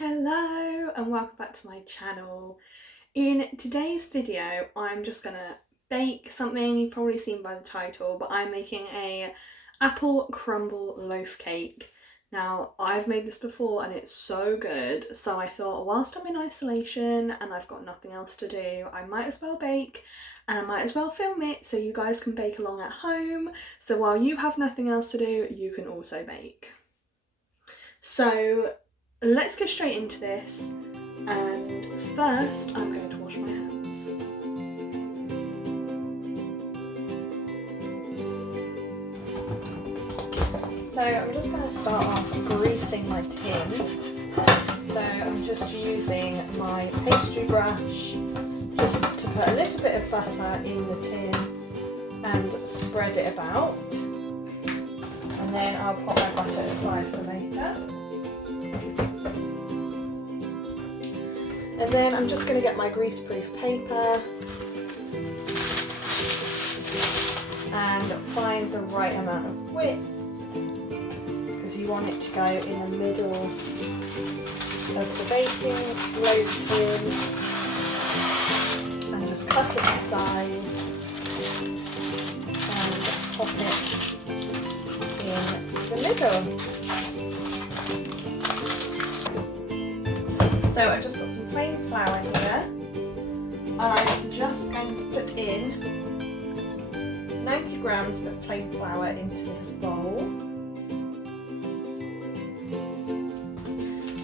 Hello and welcome back to my channel. In today's video I'm just gonna bake something you've probably seen by the title, but I'm making a apple crumble loaf cake. Now I've made this before and it's so good, so I thought whilst I'm in isolation and I've got nothing else to do, I might as well bake and I might as well film it so you guys can bake along at home. So while you have nothing else to do, you can also bake. So let's go straight into this, and first I'm going to wash my hands. So I'm just going to start off greasing my tin. So I'm just using my pastry brush just to put a little bit of butter in the tin and spread it about. And then I'll pop my butter aside for later. And then I'm just going to get my grease-proof paper and find the right amount of width, because you want it to go in the middle of the baking loaf tin, and just cut it to size and pop it in the middle. So I've just got some plain flour here. I'm just going to put in 90 grams of plain flour into this bowl.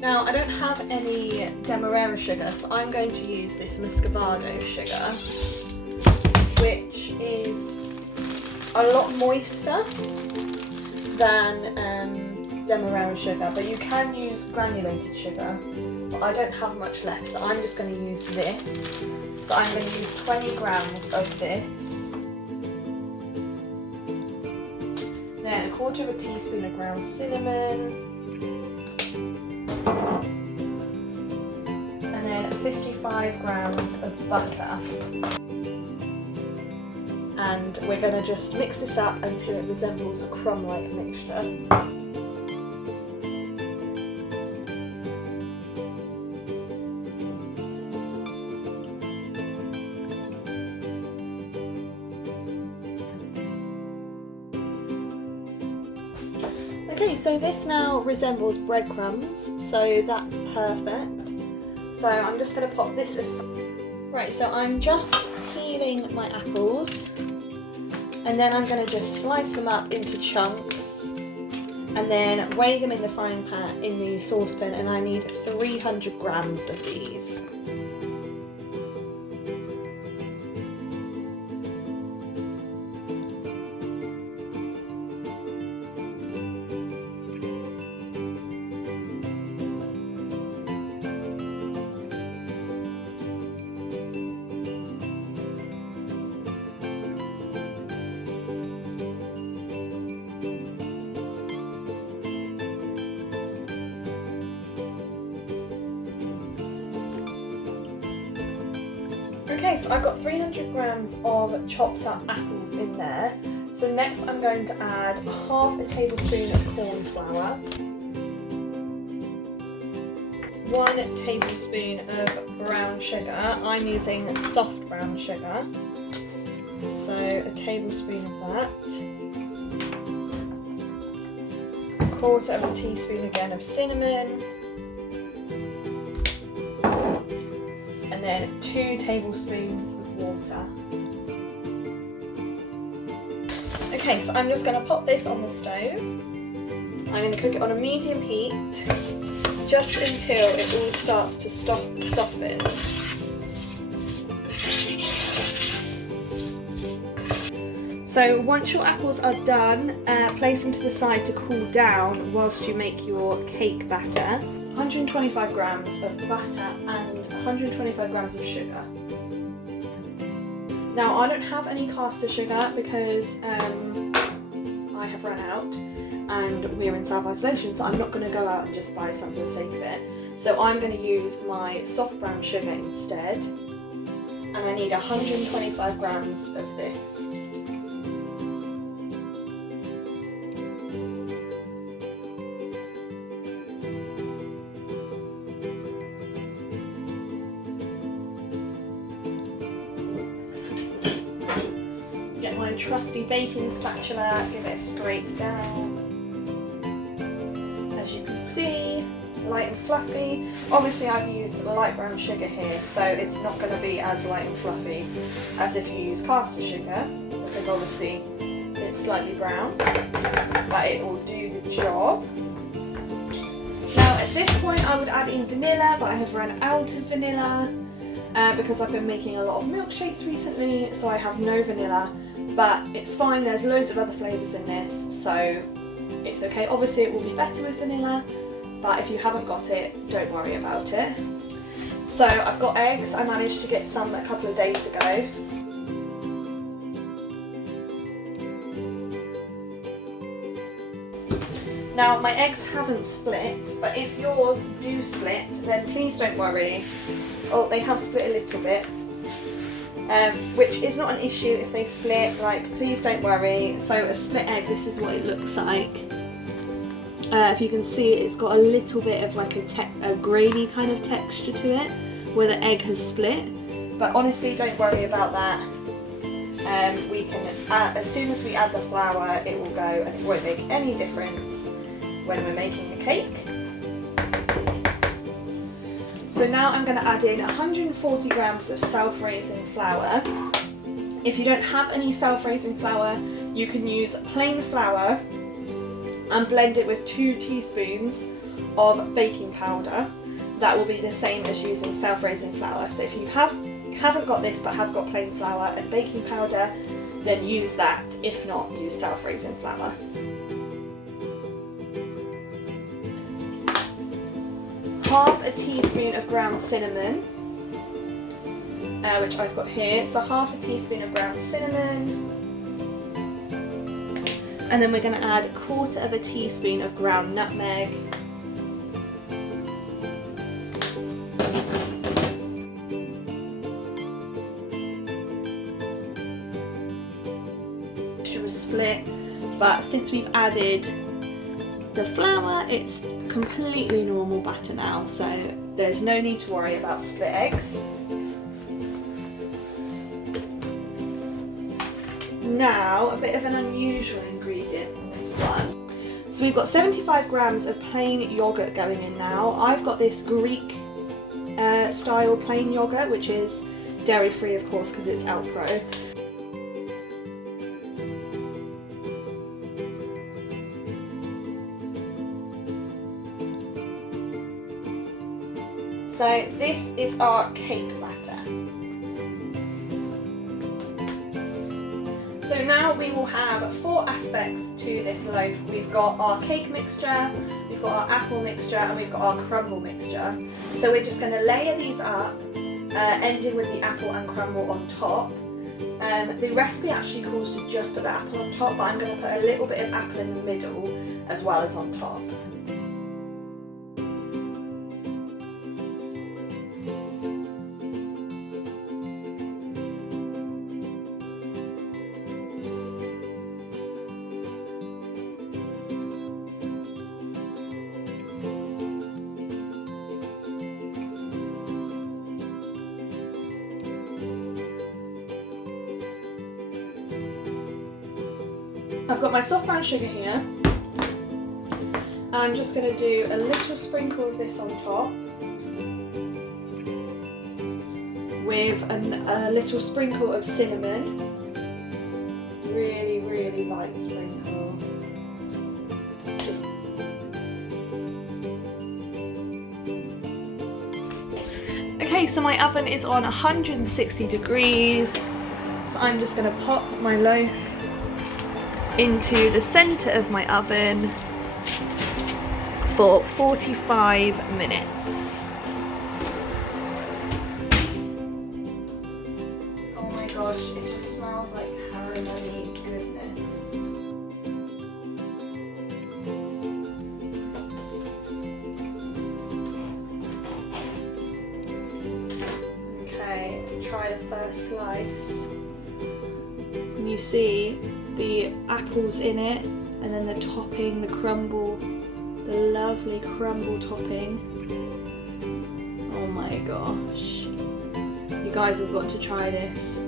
Now I don't have any demerara sugar, so I'm going to use this muscovado sugar, which is a lot moister than demerara sugar, but you can use granulated sugar. But I don't have much left, so I'm just going to use this. So I'm going to use 20 grams of this. Then a quarter of a teaspoon of ground cinnamon. And then 55 grams of butter. And we're going to just mix this up until it resembles a crumb-like mixture. Okay, so this now resembles breadcrumbs, so that's perfect. So I'm just going to pop this aside. Right, so I'm just peeling my apples, and then I'm going to just slice them up into chunks, and then weigh them in the frying pan, in the saucepan, and I need 300 grams of these. Okay, so I've got 300 grams of chopped up apples in there. So next I'm going to add half a tablespoon of corn flour, 1 tablespoon of brown sugar. I'm using soft brown sugar, so a tablespoon of that, a quarter of a teaspoon again of cinnamon, and then 2 tablespoons of water. Okay, so I'm just going to pop this on the stove. I'm going to cook it on a medium heat just until it all starts to soften. So once your apples are done, place them to the side to cool down whilst you make your cake batter. 125 grams of butter and 125 grams of sugar. Now I don't have any caster sugar because I have run out and we're in self-isolation, so I'm not going to go out and just buy some for the sake of it. So I'm going to use my soft brown sugar instead, and I need 125 grams of this. trusty baking spatula, give it a scrape down. As you can see, light and fluffy. Obviously I've used light brown sugar here, so it's not going to be as light and fluffy as if you use caster sugar, because obviously it's slightly brown, but it will do the job. Now at this point I would add in vanilla, but I have run out of vanilla because I've been making a lot of milkshakes recently, so I have no vanilla, but it's fine, there's loads of other flavours in this, so it's okay. Obviously it will be better with vanilla, but if you haven't got it, don't worry about it. So I've got eggs. I managed to get some a couple of days ago. Now my eggs haven't split, but if yours do split, then please don't worry. Oh, they have split a little bit, which is not an issue if they split, like please don't worry. So a split egg, this is what it looks like. If you can see, it's got a little bit of like a gravy kind of texture to it where the egg has split, but honestly don't worry about that. We can add, as soon as we add the flour, it will go, and it won't make any difference when we're making the cake. So now I'm going to add in 140 grams of self-raising flour. If you don't have any self-raising flour, you can use plain flour and blend it with 2 teaspoons of baking powder. That will be the same as using self-raising flour. So if you haven't got this but have got plain flour and baking powder, then use that. If not, use self-raising flour. Half a teaspoon of ground cinnamon, which I've got here. So half a teaspoon of ground cinnamon. And then we're going to add 1/4 of a teaspoon of ground nutmeg. It was split, but since we've added the flour, it's completely normal batter now, so there's no need to worry about split eggs. Now, a bit of an unusual ingredient in this one. So we've got 75 grams of plain yogurt going in now. I've got this Greek style plain yogurt, which is dairy free of course because it's Alpro. So this is our cake batter. So now we will have 4 aspects to this loaf. We've got our cake mixture, we've got our apple mixture, and we've got our crumble mixture. So we're just going to layer these up, ending with the apple and crumble on top. The recipe actually calls to just put the apple on top, but I'm going to put a little bit of apple in the middle as well as on top. I've got my soft brown sugar here, and I'm just going to do a little sprinkle of this on top with a little sprinkle of cinnamon, really light sprinkle. Okay, so my oven is on 160 degrees, so I'm just going to pop my loaf into the centre of my oven for 45 minutes. Oh my gosh, it just smells like caramelly goodness. Okay, try the first slice. And you see the apples in it, and then the topping, the crumble, the lovely crumble topping. Oh my gosh, you guys have got to try this.